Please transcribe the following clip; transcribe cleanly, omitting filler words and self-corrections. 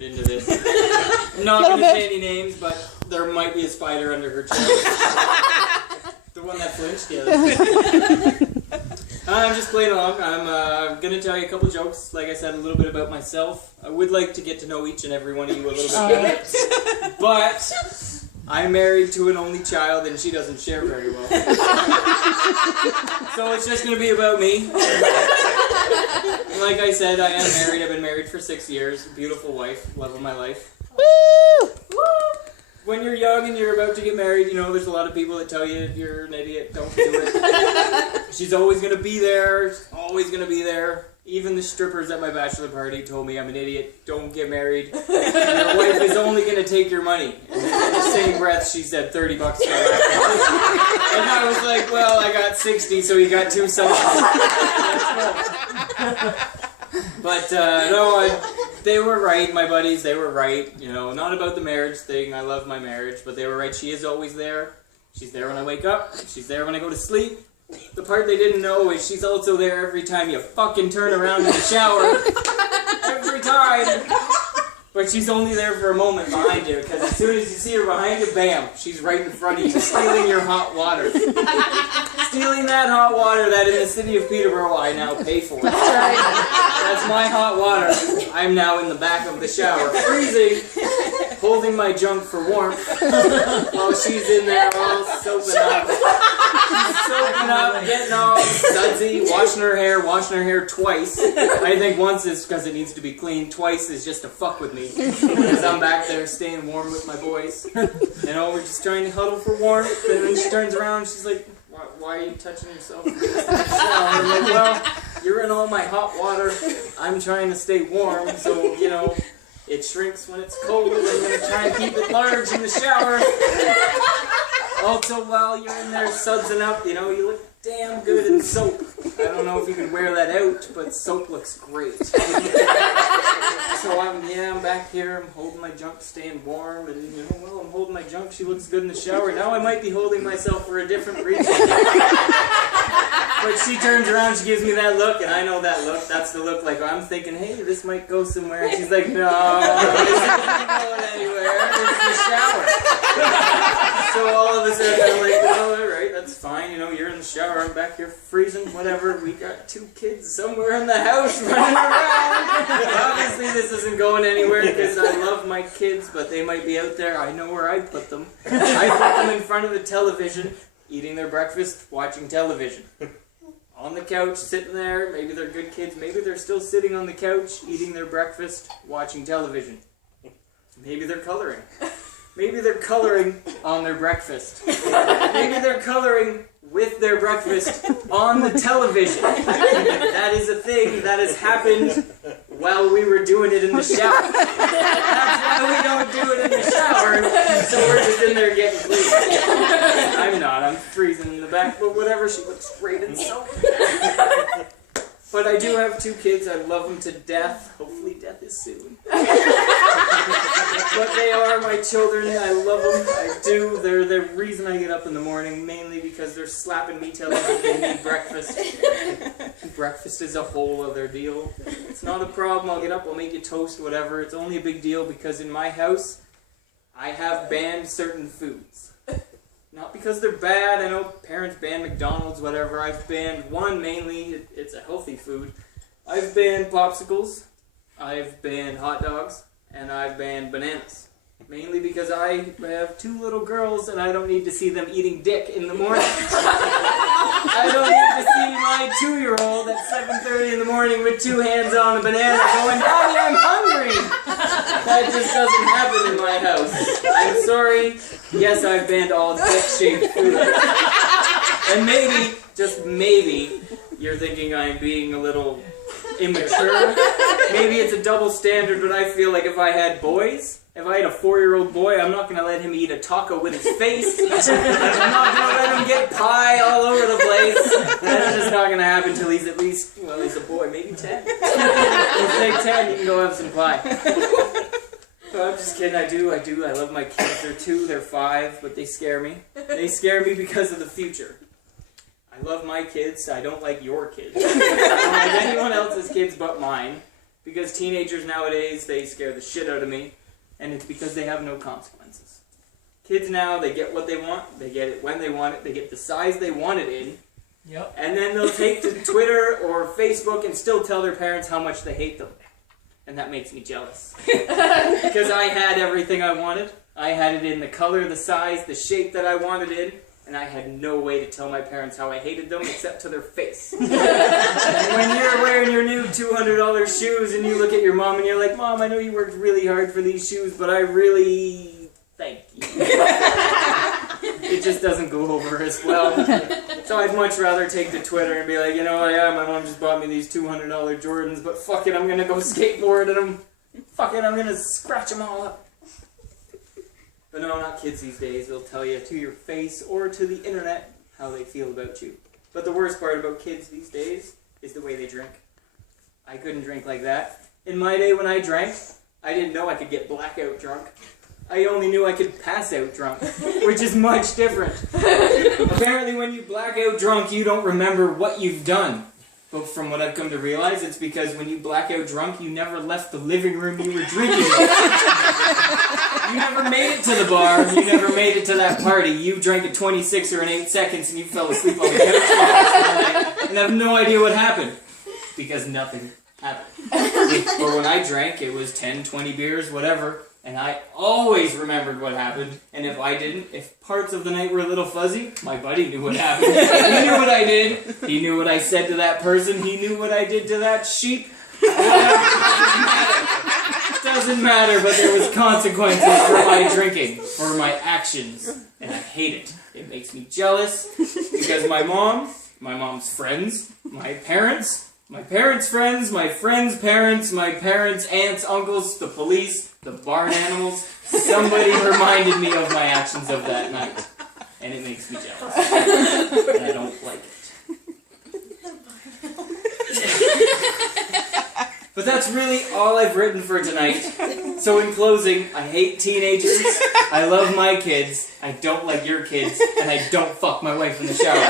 into this. I'm not going to say any names, but there might be a spider under her chair. The one that flinched, yeah. I'm just playing along. I'm going to tell you a couple jokes. Like I said, a little bit about myself. I would like to get to know each and every one of you a little bit better. But I'm married to an only child, and she doesn't share very well. So it's just going to be about me. Like I said, I am married. I've been married for 6 years. Beautiful wife. Love of my life. Woo! Woo! When you're young and you're about to get married, you know, there's a lot of people that tell you you're an idiot, don't do it. She's always going to be there. Always going to be there. Even the strippers at my bachelor party told me I'm an idiot. Don't get married. Your wife is only going to take your money. And in the same breath, she said $30 for that. And I was like, well, I got 60, so you got 2 songs. But, no, they were right, my buddies, they were right. You know, not about the marriage thing. I love my marriage, but they were right. She is always there. She's there when I wake up. She's there when I go to sleep. The part they didn't know is she's also there every time you fucking turn around in the shower. Every time. But she's only there for a moment behind you, because as soon as you see her behind you, bam, she's right in front of you, stealing your hot water. Stealing that hot water that in the city of Peterborough I now pay for. That's my hot water. I'm now in the back of the shower, freezing, holding my junk for warmth, while she's in there all soaping up. She's soaping up, getting all sudsy, washing her hair twice. I think once is because it needs to be clean, twice is just to fuck with me. Because I'm back there staying warm with my boys. You know, we're just trying to huddle for warmth, and then she turns around, she's like, why are you touching yourself? I'm like, well, you're in all my hot water. I'm trying to stay warm, so, you know, it shrinks when it's cold. I'm going to try and keep it large in the shower. Also, while you're in there sudsing up, you know, you look damn good in soap. I don't know if you can wear that out, but soap looks great. So I'm back here, I'm holding my junk, staying warm, and you know, well, I'm holding my junk, she looks good in the shower. Now I might be holding myself for a different reason. But she turns around, she gives me that look, and I know that look. That's the look like I'm thinking, hey, this might go somewhere. And she's like, no, this isn't going anywhere. It's the shower. So all of a sudden I'm like, well, alright, that's fine. You know, you're in the shower, I'm back here freezing, whatever. We got 2 kids somewhere in the house running around. Obviously this isn't going anywhere because I love my kids, but they might be out there. I know where I put them. I put them in front of the television, eating their breakfast, watching television. On the couch, sitting there. Maybe they're good kids. Maybe they're still sitting on the couch, eating their breakfast, watching television. Maybe they're coloring. Maybe they're coloring on their breakfast. Maybe they're coloring with their breakfast on the television. That is a thing that has happened while we were doing it in the shower. That's why we don't do it in the shower, so we're just in there getting clean. I'm not, I'm freezing in the back, but whatever, she looks great in soap. But I do have 2 kids, I love them to death. Hopefully death is soon. But they are my children, I love them, I do. They're the reason I get up in the morning, mainly because they're slapping me telling me they need breakfast. Breakfast is a whole other deal. It's not a problem, I'll get up, I'll make you toast, whatever. It's only a big deal because in my house, I have banned certain foods. Not because they're bad, I know parents ban McDonald's, whatever. I've banned one mainly, it's a healthy food. I've banned popsicles, I've banned hot dogs, and I've banned bananas. Mainly because I have 2 little girls and I don't need to see them eating dick in the morning. I don't need to see my 2-year-old at 7:30 in the morning with 2 hands on a banana going, Daddy, I'm hungry! That just doesn't happen in my house. I'm sorry. Yes, I've banned all dick-shaped food. And maybe, just maybe, you're thinking I'm being a little immature. Maybe it's a double standard, but I feel like if I had boys, if I had a 4-year-old boy, I'm not going to let him eat a taco with his face. I'm not going to let him get pie all over the place. That's just not going to happen until he's at least, well, he's a boy, maybe 10. If say 10, you can go have some pie. No, I'm just kidding, I do, I love my kids. They're 2, they're 5, but they scare me. They scare me because of the future. I love my kids, I don't like your kids. I don't like anyone else's kids but mine. Because teenagers nowadays, they scare the shit out of me, and it's because they have no consequences. Kids now, they get what they want, they get it when they want it, they get the size they want it in, Yep. and then they'll take to Twitter or Facebook and still tell their parents how much they hate them. And that makes me jealous. Because I had everything I wanted. I had it in the color, the size, the shape that I wanted in, and I had no way to tell my parents how I hated them except to their face. And when you're wearing your new $200 shoes and you look at your mom and you're like, Mom, I know you worked really hard for these shoes, but I really thank you. It just doesn't go over as well. So I'd much rather take to Twitter and be like, you know what, yeah, my mom just bought me these $200 Jordans, but fuck it, I'm gonna go skateboard in them. Fuck it, I'm gonna scratch them all up. But no, not kids these days. They'll tell you to your face or to the internet how they feel about you. But the worst part about kids these days is the way they drink. I couldn't drink like that. In my day when I drank, I didn't know I could get blackout drunk. I only knew I could pass out drunk, which is much different. Apparently when you black out drunk, you don't remember what you've done. But from what I've come to realize, it's because when you black out drunk, you never left the living room you were drinking in. You never made it to the bar, you never made it to that party. You drank a 26 or an 8 seconds and you fell asleep on the couch for the rest of the night and have no idea what happened. Because nothing happened. But when I drank, it was 10, 20 beers, whatever. And I always remembered what happened. And if I didn't, if parts of the night were a little fuzzy, my buddy knew what happened. He knew what I did. He knew what I said to that person. He knew what I did to that sheep. It doesn't matter, but there was consequences for my drinking, for my actions. And I hate it. It makes me jealous because my mom's friends, my parents' friends, my friends' parents, my parents' aunts, uncles, the police, the barn animals, somebody reminded me of my actions of that night. And it makes me jealous. And I don't like it. But that's really all I've written for tonight. So in closing, I hate teenagers, I love my kids, I don't like your kids, and I don't fuck my wife in the shower.